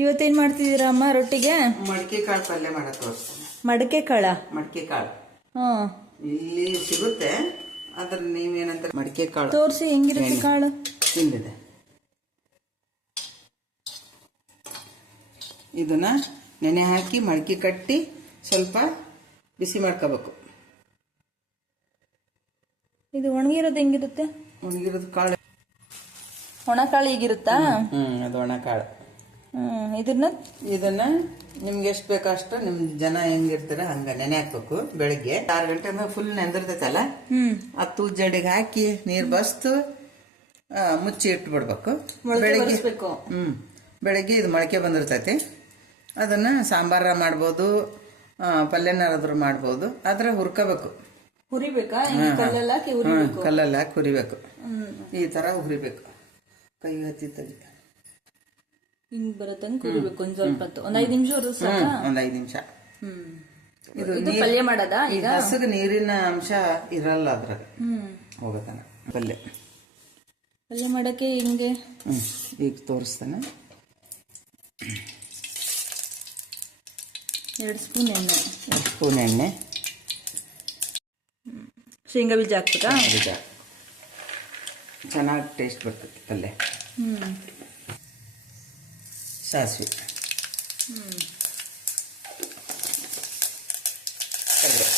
ಇವತ್ತೇನ್ ಮಾಡ್ತಿದ್ದೀರಾ ಅಮ್ಮ ರೊಟ್ಟಿಗೆ? ಮಡಿಕೆ ಕಾಳು ಪಲ್ಯ ಮಾಡಕ್ ತೋರಿಸ್ತೀನಿ. ಮಡಕೆ ಕಾಳ? ಮಡಿಕೆ ಕಾಳು ಇಲ್ಲಿ ಸಿಗುತ್ತೆ, ಅದ್ರ ನೀವೇನಂತ ಮಡಿಕೆ ಕಾಳು ತೋರಿಸಿ ಹೆಂಗಿರುತ್ತೆ ಕಾಳು. ತಿಂದಿದೆ. ಇದನ್ನ ನೆನೆ ಹಾಕಿ ಮಡಿಕೆ ಕಟ್ಟಿ ಸ್ವಲ್ಪ ಬಿಸಿ ಮಾಡ್ಕೋಬೇಕು. ಇದು ಒಣಗಿರೋದು ಹೆಂಗಿರುತ್ತೆ? ಒಣಗಿರೋದು ಕಾಳು ಒಣ ಕಾಳು ಹೀಗಿರುತ್ತಾ? ಅದು ಒಣ ಕಾಳು. ಇದನ್ನ ನಿಮ್ಗೆ ಎಷ್ಟು ಬೇಕಷ್ಟು ನಿಮ್ ಜನ ಹೆಂಗಿರ್ತಾರ ಹಂಗ ನೆನೆ ಹಾಕ್ಬೇಕು. ಬೆಳಿಗ್ಗೆ 6 ಗಂಟೆ ಫುಲ್ ನೆಂದಿರ್ತೈತಲ್ಲ, ಹತ್ತು ಜಡಿಗೆ ಹಾಕಿ ನೀರ್ ಬಸ್ತು ಮುಚ್ಚಿ ಇಟ್ಬಿಡ್ಬೇಕು. ಬೆಳಿಗ್ಗೆ ಬೆಳಿಗ್ಗೆ ಇದು ಮೊಳಕೆ ಬಂದಿರ್ತೈತಿ. ಅದನ್ನ ಸಾಂಬಾರ ಮಾಡ್ಬೋದು, ಪಲ್ಯನಾರಾದ್ರೂ ಮಾಡ್ಬೋದು. ಆದ್ರೆ ಹುರ್ಕೋಬೇಕು. ಹುರಿಬೇಕಾ? ಕಲ್ಲಲ್ಲಿ ಹಾಕಿ ಹುರಿಬೇಕು. ಈ ತರ ಹುರಿಬೇಕು. ಕೈ ಹತ್ತಿ ತೆಗಿ ಹಿಂಗ್ ಬರತ್ತಂಗ್ ಹುರಿಬೇಕು. ಒಂದ್ ಸ್ವಲ್ಪ ಹೊತ್ತು, ಒಂದ್ 5 ನಿಮಿಷ. ಒಂದ್ 5 ನಿಮಿಷ. ಇದು ಪಲ್ಯ ಮಾಡದ? ಈಗ ಹಸಿರು ನೀರಿನ ಅಂಶ ಇರಲ್ಲ ಅದ್ರಾಗ, ಹೋಗತಾನ. ಪಲ್ಯ ಮಾಡಕ್ಕೆ ಹಿಂಗೆ ಈಗ ತೋರಿಸ್ತಾನೆ. 2 ಸ್ಪೂನ್ ಎಣ್ಣೆ. 2 ಸ್ಪೂನ್ ಎಣ್ಣೆ. ಶೇಂಗಾ ಬೀಜ ಹಾಕ್ಬೇಕಾ? ಬೀಜ ಚೆನ್ನಾಗಿ ಟೇಸ್ಟ್ ಬರ್ತೈತಿ ಪಲ್ಯ. ಸಾಸಿವೆ, ಕರಿಬೇವು,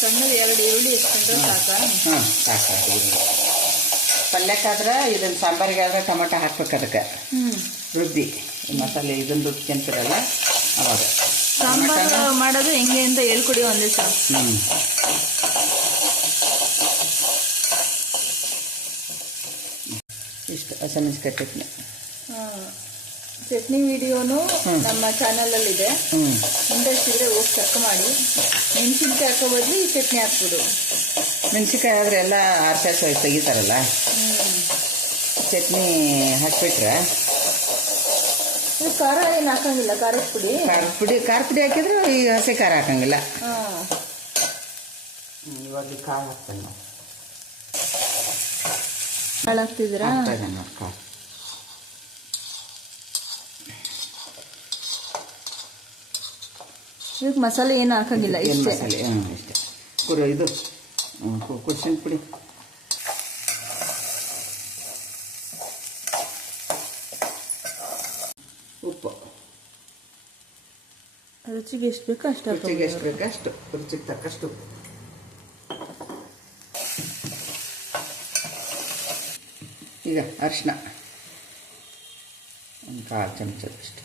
ಸಣ್ಣದು 2 ಈರುಳ್ಳಿ ಎಷ್ಟಿದ್ರೆ ಸಾಕಾ? ಸಾಕು. ಪಲ್ಯಕ್ಕಾದ್ರೆ ಇದನ್ನ ಸಾಂಬಾರಿಗಾದ್ರೆ ಟೊಮೆಟೊ ಹಾಕ್ಬೇಕು. ಅದಕ್ಕೆ ರುಬ್ಬಿ ಮಸಾಲೆ ಇದನ್ನ ರುಬ್ಕೊಂತಿರಲ್ಲ ಅವಾಗ. ಸಾಂಬಾರು ಮಾಡೋದು ಹೆಂಗೆ ಅಂತ ಹೇಳ್ಕೊಡಿ ಒಂದೇ ದಿವಸ. ಇಷ್ಟು ಹಸಿಮೆಣಸಿನಕಾಯಿ ಚಟ್ನಿ. ಚಟ್ನಿ ವಿಡಿಯೋನು ನಮ್ಮ ಚಾನಲ್ ಅಲ್ಲಿ ಇದೆ, ಇಂಟ್ರೆಸ್ಟ್ ಇದ್ರೆ ಹೋಗಿ ಚೆಕ್ ಮಾಡಿ. ಮೆಣಸಿನ್ಕಾಯಿ ಹಾಕೋ ಬದಲು ಈ ಚಟ್ನಿ ಹಾಕ್ಬೋದು. ಮೆಣಸಿನ್ಕಾಯಿ ಆದ್ರೆ ಎಲ್ಲ ಆರ್ಸಾಸ ತೆಗಿತಾರಲ್ಲ, ಚಟ್ನಿ ಹಾಕ್ಬಿಟ್ರೆ. ಖಾರ ಏನು ಹಾಕಂಗಿಲ್ಲ? ಖಾರದ ಪುಡಿ ಹಾಕಿದ್ರೆ ಈ ಹಸಿ ಖಾರ ಹಾಕಂಗಿಲ್ಲ. ಇವಾಗ ಕಾಳು ಹಾಕ್ತೇನೆ ನಾವು. ಕಾಳು ಹಾಕ್ತಿದ್ದೀರಾ? ಕಾಳು ಇದಕ್ಕೆ ಮಸಾಲೆ ಏನು ಹಾಕಂಗಿಲ್ಲ, ಇಷ್ಟೇ. ಮಸಾಲೆ ಇಷ್ಟೇ. ಇದು ಕುರ್ಸಿನ ಪುಡಿ, ಉಪ್ಪು, ರುಚಿಗೆ ಎಷ್ಟು ಬೇಕೋ ಅಷ್ಟು. ರುಚಿಗೆ ಎಷ್ಟು ಬೇಕೋ ಅಷ್ಟು, ರುಚಿಗೆ ತಕ್ಕಷ್ಟು ಉಪ್ಪು. ಈಗ ಅರಿಶಿನ ಒಂದು 1/4 ಚಮಚದಷ್ಟು.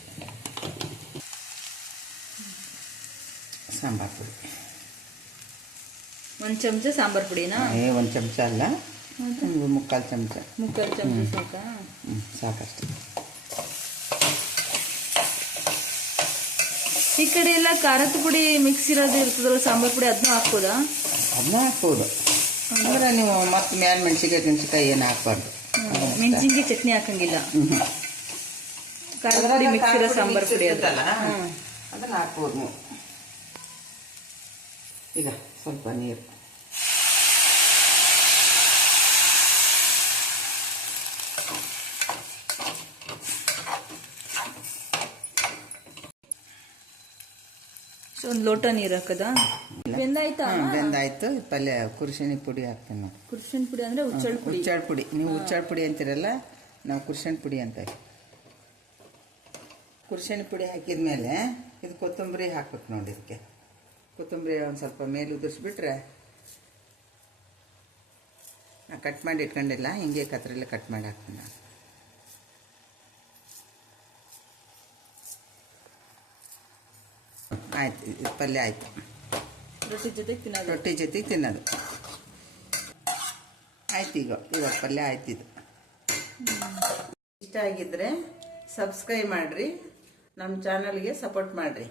ಸಾಂಬಾರು ಪುಡಿ 1 ಚಮಚ ಸಾಂಬಾರು ಪುಡಿನಾ? 1 ಚಮಚ ಅಲ್ಲ, 1/4 ಚಮಚ. 1/4 ಚಮಚ ಸಾಕಾ? ಸಾಕಷ್ಟು. ಈ ಕಡೆ ಎಲ್ಲ ಖಾರದ ಪುಡಿ ಮಿಕ್ಸ್ ಇರೋದು ಇರ್ತದಲ್ಲ, ಸಾಂಬಾರು ಪುಡಿ, ಅದನ್ನ ಹಾಕ್ಬೋದಾ? ಅದನ್ನ ಹಾಕ್ಬೋದು. ಅಂದ್ರೆ ನೀವು ಮತ್ತೆ ಮ್ಯಾಲ ಮೆಣಸಿನ್ಕಾಯಿ ಏನು ಹಾಕ್ಬಾರ್ದು. ಮೆಣಸಿನ್ಕಾಯಿ ಚಟ್ನಿ ಹಾಕಂಗಿಲ್ಲ. ಖಾರದ ಪುಡಿ ಮಿಕ್ಸ್ ಇರೋ ಸಾಂಬಾರು ಪುಡಿ ಅದಲ್ಲ, ಅದನ್ನ ಹಾಕ್ಬೋದು ನೀವು. ಈಗ ಸ್ವಲ್ಪ ನೀರು. ಒಂದು ಲೋಟ ನೀರು ಹಾಕದ? ಬೆಂದಾಯ್ತು. ಪಲ್ಯ ಕುರ್ಶಿನಿ ಪುಡಿ ಹಾಕ್ತೇನೆ ನಾವು. ಕುರ್ಶಿನಿ ಪುಡಿ ಅಂದ್ರೆ ಹುಚ್ಚಳ ಪುಡಿ. ಹುಚ್ಚಳ ಪುಡಿ, ನೀವು ಹುಚ್ಚಳ ಪುಡಿ ಅಂತೀರಲ್ಲ, ನಾವು ಕುರ್ಶಿನಿ ಪುಡಿ ಅಂತೀವಿ. ಕುರ್ಶಿನಿ ಪುಡಿ ಹಾಕಿದ್ಮೇಲೆ ಇದು ಕೊತ್ತಂಬರಿ ಹಾಕ್ಬೇಕು ನೋಡಿ. ಇದಕ್ಕೆ ಕೊತ್ತಂಬರಿ ಒಂದು ಸ್ವಲ್ಪ ಮೇಲೆ ಉದುರಿಸ್ಬಿಟ್ರೆ, ನಾ ಕಟ್ ಮಾಡಿ ಇಟ್ಕೊಂಡಿಲ್ಲ, ಹಿಂಗೆ ಕತ್ರಲ್ಲಿ ಕಟ್ ಮಾಡಿ ಹಾಕ್ತೀನಿ ನಾನು. ಆಯ್ತು, ಇದು ಪಲ್ಯ ಆಯ್ತು. ರೊಟ್ಟಿ ಜೊತೆಗೆ ತಿನ್ನೋದು ಆಯ್ತು. ಇವಾಗ ಪಲ್ಯ ಆಯ್ತು. ಇದು ಇಷ್ಟ ಆಗಿದ್ರೆ ಸಬ್ಸ್ಕ್ರೈಬ್ ಮಾಡಿರಿ, ನಮ್ಮ ಚಾನಲ್ಗೆ ಸಪೋರ್ಟ್ ಮಾಡಿರಿ.